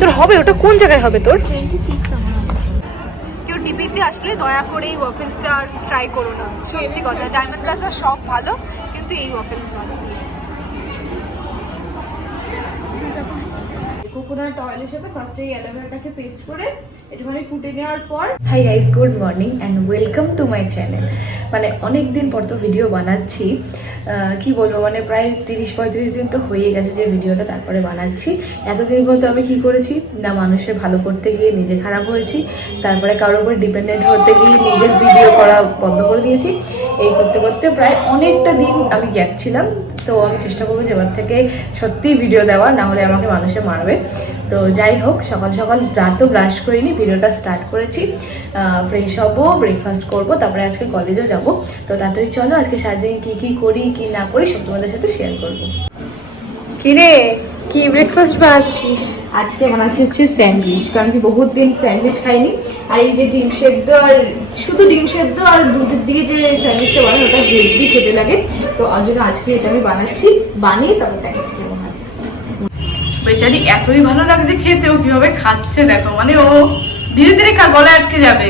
তোর হবে ওটা কোন জায়গায় হবে তোর? কেউ ডিবিতে আসলে দয়া করে এই ওয়াফেলসটা ট্রাই করো না, সত্যি কথা। ডায়মন্ড প্লাজা সব ভালো, কিন্তু এই ওয়াফেলস ভালো। কোকোনাট অয়েলের সাথে ফার্স্টে এই অ্যালোভেরাটাকে পেস্ট করে একটুখানি ফুটে নেওয়ার পর। Hi guys, good morning and welcome to my channel. মানে অনেক দিন পর তো ভিডিও বানাচ্ছি, কি বলবো, মানে প্রায় 30-35 দিন তো হয়ে গেছে যে ভিডিওটা তারপরে বানাচ্ছি। এতদিন পর তো আমি কি করেছি না, মানুষের ভালো করতে গিয়ে নিজে খারাপ হয়েছি, তারপরে কারোর উপর ডিপেন্ডেন্ট হতে গিয়ে নিজের ভিডিও করা বন্ধ করে দিয়েছি। এই করতে করতে প্রায় অনেকটা দিন আমি গ্যাপ ছিলাম। তো আমি চেষ্টা করবো যে এবার থেকে সত্যিই ভিডিও দেওয়ার, না হলে আমাকে মানুষে মারবে। তো যাই হোক, সকাল সকাল রাতও ব্রাশ করিনি, ভিডিওটা স্টার্ট করেছি। ফ্রেশ হবো, ব্রেকফাস্ট করবো, তারপরে আজকে কলেজেও যাব। তো তাড়াতাড়ি চলো, আজকে সারাদিন কী কী করি কি না করি সব তোমাদের সাথে শেয়ার করবো। কিরে, কি ব্রেকফাস্ট বানাচ্ছিস? আজকে বানাচ্ছি হচ্ছে স্যান্ডউইচ, কারণ কি বহুত দিন স্যান্ডউইচ খাইনি। আর এই যে ডিম সেদ্ধ, আর শুধু ডিম সেদ্ধ আর দুধের দিয়ে যে স্যান্ডউইচটা বানাই ওটা হেলদি খেতে লাগে। তো ওই জন্য আজকে এটা আমি বানাচ্ছি, বানিয়ে তারপর দেখাচ্ছি কেমন হয়। বেচারি এতই ভালো লাগছে খেতে, ও কিভাবে খাচ্ছে দেখো, মানে ও ধীরে ধীরে খা, গলা আটকে যাবে,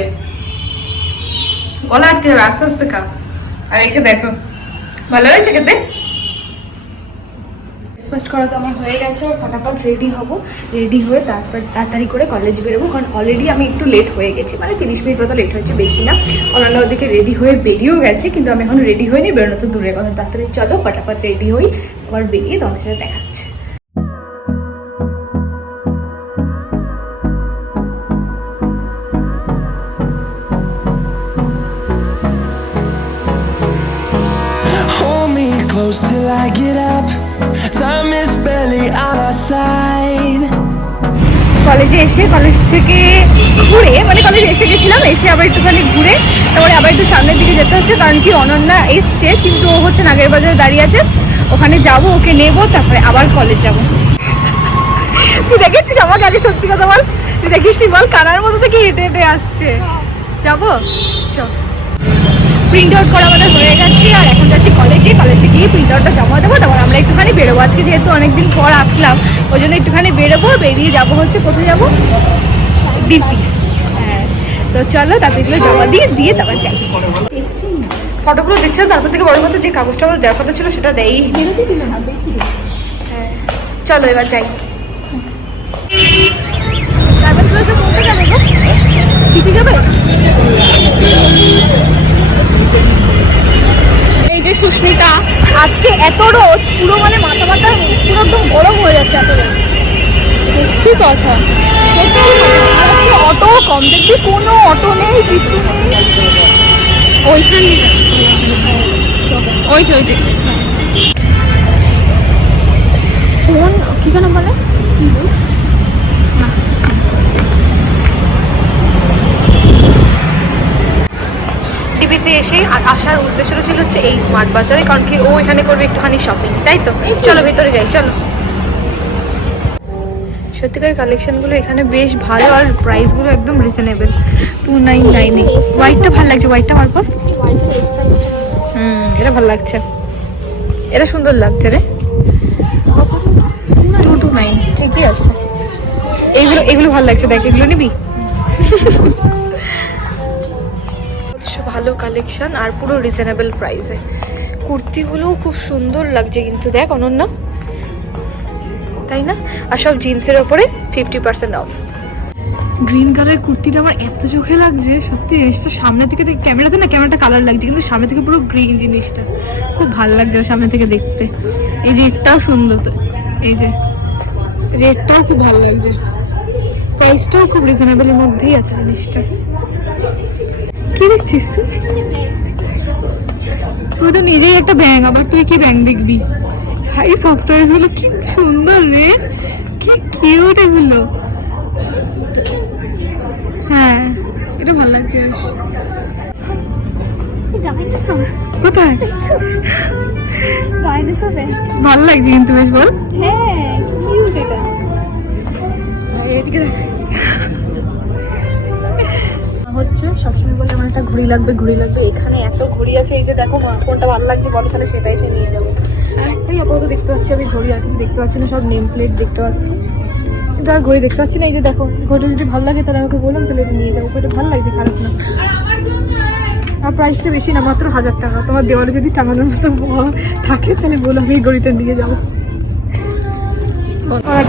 গলা আটকে যাবে, আস্তে আস্তে খা। আর একে দেখো, ভালো হয়েছে খেতে। ব্রেকফাস্ট করা তো আমার হয়ে গেছে, আর ফটাফট রেডি হব। রেডি হয়ে তারপর তাড়াতাড়ি করে কলেজে বেরোবো, কারণ অলরেডি আমি একটু লেট হয়ে গেছি, মানে 30 মিনিট মতো লেট হয়েছে, বেশি না। অন্যান্য ওদিকে রেডি হয়ে বেরিয়েও গেছে, কিন্তু আমি এখন রেডি হইনি, বেরোনো তো দূরের কথা। তাড়াতাড়ি চলো ফটাফট রেডি হই, আবার বেরিয়ে তোমাদের সাথে দেখাচ্ছে। Close till I get up, time is barely on our side. কলেজে এসে, কলেজ থেকে ঘুরে, মানে কলেজে এসে গেছিলাম, এসে আবার একটুখানি ঘুরে তারপরে আবার একটু সামনের দিকে যেতে হচ্ছে, কারণ কি অনন্যা এসছে, কিন্তু ও হচ্ছে নাগের বাজারে দাঁড়িয়ে আছে। ওখানে যাব, ওকে নেবো, তারপরে আবার কলেজ যাব। তুই দেখেছিস আমাকে আগে? সত্যি কথা বল, তুই দেখিস নি? বল, কানার মতো থেকে হেঁটে হেঁটে আসছে। যাবো, চল। প্রিন্ট আউট করা আমাদের হয়ে গেছে, আর এখন যাচ্ছি কলেজে। কলেজে গিয়ে প্রিন্ট আউটটা জমা দেবো, তারপর আমরা একটুখানি বেরোবো। আজকে যেহেতু অনেকদিন পর আসলাম, ওই জন্য একটুখানি বেরোবো। বেরিয়ে যাবো হচ্ছে, কোথায় যাবো? ডিপি। হ্যাঁ, তো চলো তারপরে জমা দিয়ে তারপর যাই। ফটোগুলো দেখছে, তারপর থেকে বড় কথা যে কাগজটা আমার দেওয়ার কথা ছিল সেটা দেয়ই। হ্যাঁ, চলো এবার যাই। এই যে সুস্মিতা, আজকে এত রোদ, পুরো মানে মাথা মাথা পুরো একদম গরম হয়ে যাচ্ছে এত রোদ। সত্যি কথা, আজকে অটো কম, দেখবি কোনো অটো নেই, কিছু নেই। ওইখানে ওই যে ফোন কি যেন বলে, টিভিতে এসে আসার উদ্দেশ্য ছিল হচ্ছে এই স্মার্ট বাজারে, কারণ কি ও এখানে করবে একটুখানি শপিং, তাই তো। চলো ভেতরে যাই, চলো। সত্যিকার কালেকশনগুলো এখানে বেশ ভালো, আর প্রাইসগুলো একদম রিজনেবল। 299 হোয়াইটটা ভালো লাগছে, হোয়াইটটা আমার পর। এটা ভালো লাগছে, এটা সুন্দর লাগছে রে। 229 ঠিকই আছে। এগুলো ভালো লাগছে, দেখ এগুলো নিবি। ভালো কালেকশন আর পুরো রিজনেবল প্রাইসে। কুর্তিগুলোও খুব সুন্দর লাগছে কিন্তু, দেখ অনন্যা, তাই না? আর সব জিন্সের ওপরে 50% অফ। গ্রিন কালার কুর্তিটা আমার এত চোখে লাগছে, সত্যি জিনিসটা সামনে থেকে ক্যামেরাতে না, ক্যামেরাটা কালার লাগছে, কিন্তু সামনে থেকে পুরো গ্রিন, জিনিসটা খুব ভালো লাগছে সামনে থেকে দেখতে। এই রেডটাও সুন্দর, তো এই যে রেডটাও খুব ভালো লাগছে, প্রাইসটাও খুব রিজনেবলের মধ্যেই আছে জিনিসটা। কি দেখছিস তুই? তো নিজেই একটা ব্যাং, আবার তুই কি ব্যাং দেখবি? ভাই সফটওয়্যার গুলো কি সুন্দর রে, কি কিউট এগুলো। হ্যাঁ, এটা ভালো লাগছে বেশ। কোথায় ভালো লাগছে কিন্তু বেশ, বল। হ্যাঁ, এদিকে দেখ হচ্ছে সবসময় বলে আমার একটা ঘড়ি লাগবে, এখানে এত ঘড়ি আছে। এই যে দেখো, কোনটা ভালো লাগছে বলো, তাহলে সেটাই সে নিয়ে যাবো। একটাই আপাতত দেখতে পাচ্ছি আমি ঘড়ি, আর কিছু দেখতে পাচ্ছি না, সব নেম প্লেট দেখতে পাচ্ছি। যার ঘড়ি দেখতে পাচ্ছি না, এই যে দেখো, ঘড়িটা যদি ভালো লাগে তাহলে আমাকে বললাম, তাহলে নিয়ে যাবো। ঘড়িটা ভালো লাগছে, খারাপ না। আর প্রাইসটা বেশি না, মাত্র 1000 টাকা। তোমার দেওয়ালে যদি টাঙানোর মতো থাকে তাহলে বলো, আমি এই ঘড়িটা নিয়ে যাবো।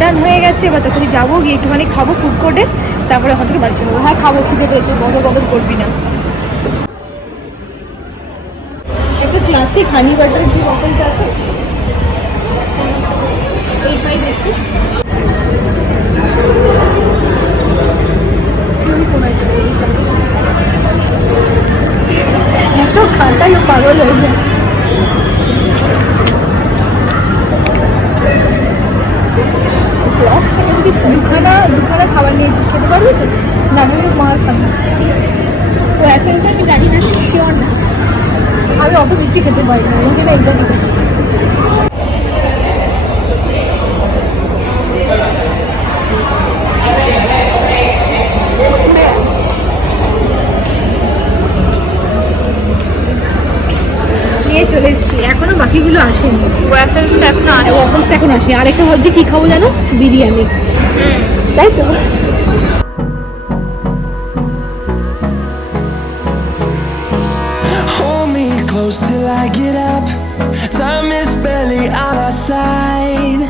ডান হয়ে গেছে, এবার তখনই যাবো, গিয়ে একটুখানি খাবো ফুড কোর্টে, তারপরে ওখান থেকে বাড়ি চলে যাবো। হ্যাঁ খাবো, খিদে পেয়েছে, বদল বদল করবি না। একটা ক্লাসিক হানি বাটার ঘি বটলটা আছে, এইটাই দেখি। এত খাটাই পাগল হয়ে যায়। দুখানা খাবার নিয়েছিস, খেতে পারবি তো? না আমি মার খাবো। তো এখন আমি জানি না, শিওর না, আমি অত বেশি খেতে পারি না, ওই জন্য একদম ঠিক আছে। নিয়ে চলে এসেছি, এখনো বাকিগুলো আসেনি। ওয়াফেলসটা এখনো আসে, ওয়াফেলস এখন আসে। আরেকটা ভাবছি কি খাবো জানো, বিরিয়ানি, তাই তো। Hold me close till I get up. Time is barely on our side.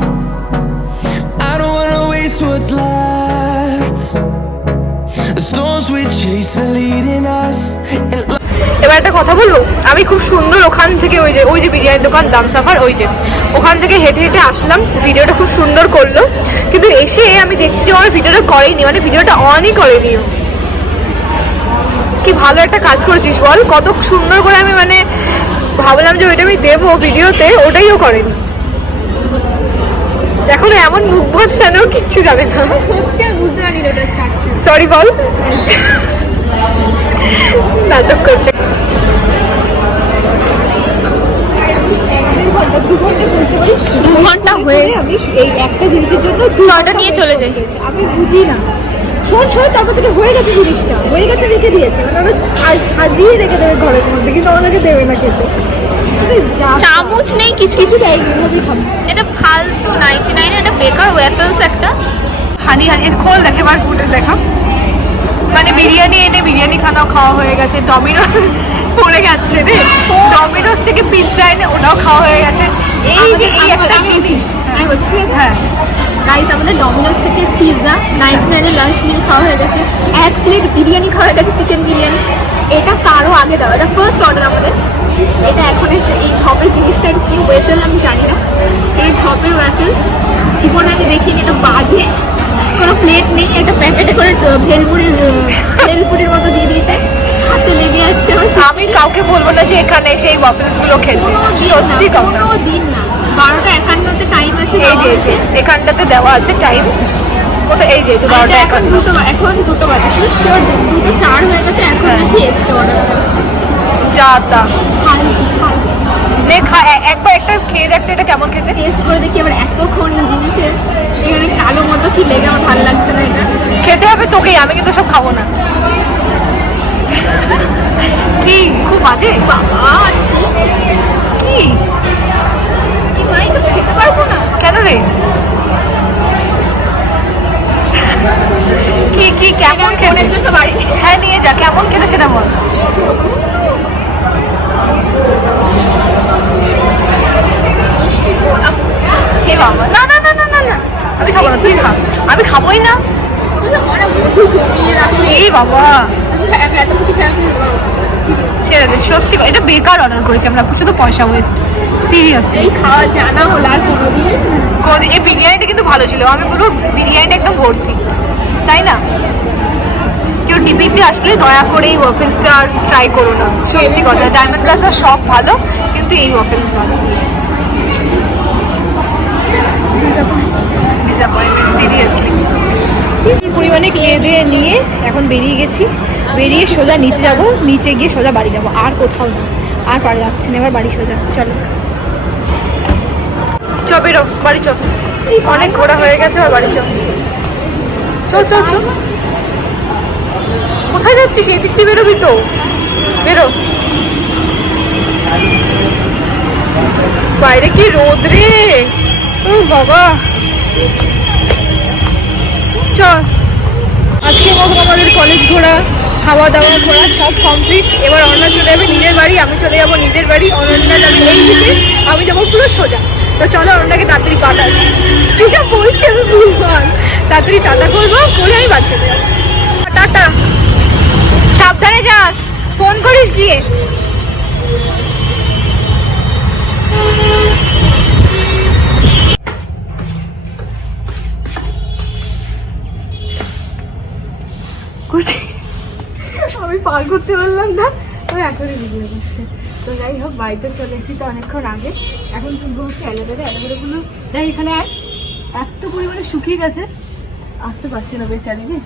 I don't wanna waste what's left. The storms we chase are leading us. এবার একটা কথা বলবো, আমি খুব সুন্দর ওখান থেকে ওই যে বিরিয়ানির দোকান দামসাফার, ওই যে ওখান থেকে হেঁটে হেঁটে আসলাম, ভিডিওটা খুব সুন্দর করলো, কিন্তু এসে আমি দেখছি যে আমার ভিডিওটা করেনি, মানে ভিডিওটা অনই করেনি। কি ভালো একটা কাজ করেছিস বল, কত সুন্দর করে আমি মানে ভাবলাম যে ওইটা আমি দেবো ভিডিওতে, ওটাইও করেনি। এখন এমন মুখ ভাবছে না, কিচ্ছু জানে না। সরি বল, নাটক করছে। 2 ঘন্টা হয়ে আমি এই একটা জিনিসের জন্য 2 ঘন্টা নিয়ে চলে যাই, আমি বুঝি না। শোন, তারপর থেকে হয়ে গেছে, জিনিসটা হয়ে গেছে, রেখে দিয়েছে, মানে ওরা সাজিয়ে রেখে দেবে ঘরের মধ্যে, কিন্তু ওনাকে দেবে না খেতে। চামচ নেই, কিছু দেয়নি, এভাবেই খাবো। এটা ফালতু 99, এটা বেকার ওয়াফেলস একটা। হানি খোল দেখে, এবার ফুটে দেখা, মানে বিরিয়ানি এনে বিরিয়ানি খাওয়া হয়ে গেছে, ডমিনোস পড়ে যাচ্ছে রে, ডমিনোস থেকে পিৎজা এনে ওটাও খাওয়া হয়ে গেছে। এই যে এই একটা জিনিস, হ্যাঁ গাইস, আমাদের ডমিনোস থেকে পিৎজা 99 লাঞ্চ মিল খাওয়া হয়ে গেছে, 1 প্লেট বিরিয়ানি খাওয়া হয়ে গেছে, চিকেন বিরিয়ানি। এটা কারো আগে দেওয়া, এটা ফার্স্ট অর্ডার আমাদের। এটা এখন এসছে, এই ধপের জিনিসটা কি ওয়েফেল আমি জানি না, এই ধপের ওয়েফেলস জীবনে আমি দেখিনি, এটা বাজে, কোনো প্লেট নেই, একটা প্যাকেটে করে ভেলপুরির মতো দিয়ে দিয়েছে, হাতে লেগে যাচ্ছে। আমি কাউকে বলবো না যে এখানে সেই ওয়াফেলস গুলো খেতে, সত্যি কোনো দিন না। 12:51 টাইম আছে, এই যে এখানটাতে দেওয়া আছে টাইম, কত এই যে 12:51, এখন 2টো বাজে, শিওর 2:04 হয়ে গেছে, এখন কি এসছে অর্ডার, যা তা একবার একটা খেয়ে দেখতে, এটা কেমন খেতে টেস্ট করে দেখি। এবার এতক্ষণ জিনিসের এখানে কালো মতো কি লেগে আমার ভালো লাগছে না, এটা খেতে হবে তোকেই, আমি কিন্তু সব খাবো না। কি খুব বাজে বাবা, আছি কি ভাই, তো খেতে পারবো না কেন রে? কি কেমন খেতে জন্য বাড়ি, হ্যাঁ নিয়ে যা, কেমন খেতে সেটা বল। না না না না না না, আমি খাবো না, তুই খা, আমি খাবোই না। এই বাবা ছেড়ে দে, সত্যি এটা বেকার অর্ডার করেছি আমরা, শুধু পয়সা ওয়েস্ট, সিরিয়াসলি। এই খাওয়া জানা হলো আর কোনোদিন, এই বিরিয়ানিটা কিন্তু ভালো ছিল, আমি বলবো বিরিয়ানিটা একদম ভর্তি, তাই না? কেউ টিভিতে আসলে দয়া করে এই ওয়াফেলসটা ট্রাই করো না, সত্যি কথা। ডায়মন্ড প্লাজার সব ভালো, কিন্তু এই ওয়াফেলস ভালো। সিরিয়াসলি পরিমাণে খেয়ে দিয়ে নিয়ে এখন বেরিয়ে গেছি, বেরিয়ে সোজা নিচে যাব, নিচে গিয়ে সোজা বাড়ি যাব, আর কোথাও না, আর পারে যাচ্ছে না, এবার বাড়ি সোজা। চলো চ, বেরো বাড়ি চ, অনেক ঘোরা হয়ে গেছে, আর বাড়ি চ, চ। কোথায় যাচ্ছিস? এই দিক দিয়ে বেরোবি তো, বেরো। বাইরে কি রোদ রে, ও বাবা। চল আজকে মতো আমাদের কলেজ ঘোরা খাওয়া দাওয়া ঘোরা সব কমপ্লিট। এবার অনন্যা চলে যাবে নিজের বাড়ি, আমি চলে যাবো নিজের বাড়ি, অনন্যা যাবে এই দিকে, আমি যাবো পুরো সোজা। তো চলো অনন্যাকে তাড়াতাড়ি পাঠাই, কিসব বলছি আমি ভুলভাল, তাড়াতাড়ি টাটা করবো, করে আমি বাড়ি চলে যাবো। টাটা, সাবধানে যাস, ফোন করিস গিয়ে। আমি পার করতে পারলাম না, তবে এখনই ভিডিও করছে। তো যাই হোক, বাড়িতে চলে এসেছি তো অনেকক্ষণ আগে। এখন তুলবো হচ্ছে অ্যালোভেরাগুলো, তাই এখানে এত পরিমাণে শুকিয়ে গেছে, আসতে পারছি না বেচারিকে,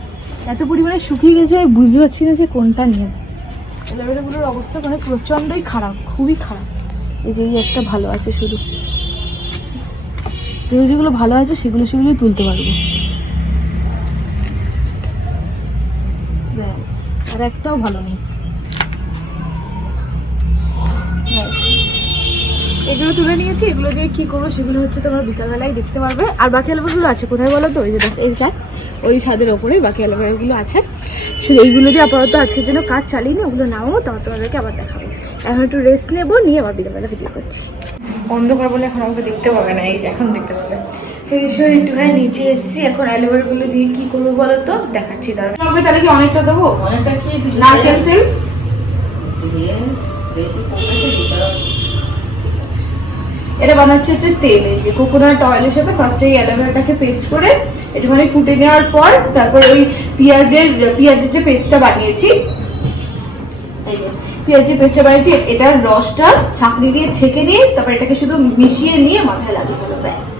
এত পরিমাণে শুকিয়ে গেছে আমি বুঝতে পারছি না যে কোনটা নিয়ে। অ্যালোভেরাগুলোর অবস্থা মানে প্রচণ্ডই খারাপ, খুবই খারাপ। এই যে এই একটা ভালো আছে, শুধু যেগুলো ভালো আছে সেগুলোই তুলতে পারবো। আর একটাও ভালো নেই। এগুলো তুলে নিয়েছি, এগুলো দিয়ে কি করবো সেগুলো হচ্ছে তোমরা বিকালবেলায় দেখতে পারবে। আর বাকি অ্যালোভেরাগুলো আছে কোথায় বলো তো, ওই যে এইটা ওই ছাদের ওপরেই বাকি অ্যালোভেরাগুলো আছে। শুধু এইগুলো দিয়ে আপাতত আজকের জন্য কাজ চালিয়ে নিই, ওগুলো নামাবো, তারপর তোমাদেরকে আবার দেখাবো। এখন একটু রেস্ট নেবো, নিয়ে আবার বিকালবেলা ভিডিও করছি। অন্ধকার বলে এখন আমাকে দেখতে পাবে না, এই যে এখন দেখতে পাবে। একটুখানি নিচে এসেছি, এখন অ্যালোভেরাগুলো দিয়ে কি করবো বলো তো, দেখাচ্ছি। তাহলে তাহলে কি অনেকটা দেবো, অনেকটা কি নারকেল তেল দিয়ে বেশি কমাতে দিতে হবে। এটা বানাচ্ছি হচ্ছে তেল, এই যে কোকোনাট অয়েলের সাথে ফার্স্টে এই অ্যালোভেরাটাকে পেস্ট করে একটুখানি ফুটে নেওয়ার পর তারপর ওই পেঁয়াজের যে পেস্টটা বানিয়েছি, এই যে পেঁয়াজের পেস্টটা বানিয়েছি, এটার রসটা ছাঁকনি দিয়ে ছেঁকে নিয়ে তারপর এটাকে শুধু মিশিয়ে নিয়ে মাথায় লাগিয়ে ফেলো, ব্যাস।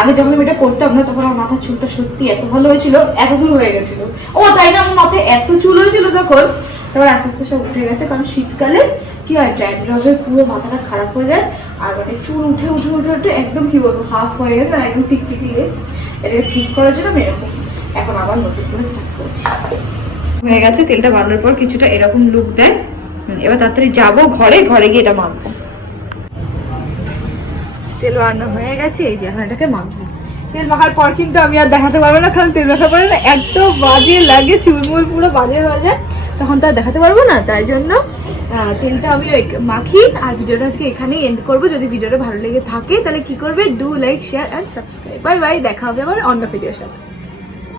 আগে যখন আমি এটা করতাম না তখন আমার মাথার চুলটা সত্যি এত ভালো হয়েছিল, এতগুলো হয়ে গেছিল। ও তাই না, আমার মাথায় এত চুল হয়েছিল তখন, তারপর আস্তে আস্তে সব উঠে গেছে। কারণ শীতকালে কি হয়, ড্যান্ড্রফে পুরো মাথাটা খারাপ হয়ে যায়, আর মানে চুল উঠে উঠে উঠে উঠে একদম কি বলবো হাফ হয়ে গেছে, একদম টিকটিকি। এটাকে ঠিক করার জন্য আমি এরকম এখন আবার নতুন করে স্টার্ট করছি। হয়ে গেছে, তেলটা বানানোর পর কিছুটা এরকম লুক দেয়। এবার তাড়াতাড়ি যাবো ঘরে গিয়ে এটা মাখবো। তেল বানানো হয়ে গেছে, এই যে এখন এটাকে মাখবো। তেল মাখার পর কিন্তু আমি আর দেখাতে পারবো না, কারণ তেল মাখার পরে না এত বাজে লাগে, চুলমুল পুরো বাজে হয়ে যায়, তখন তো আর দেখাতে পারবো না। তাই জন্য তেলটা আমি মাখি, আর ভিডিওটা আজকে এখানেই এন্ড করবো। যদি ভিডিওটা ভালো লেগে থাকে তাহলে কি করবে, do like, share and subscribe. Bye bye, দেখা হবে আবার অন্য ভিডিওর সাথে।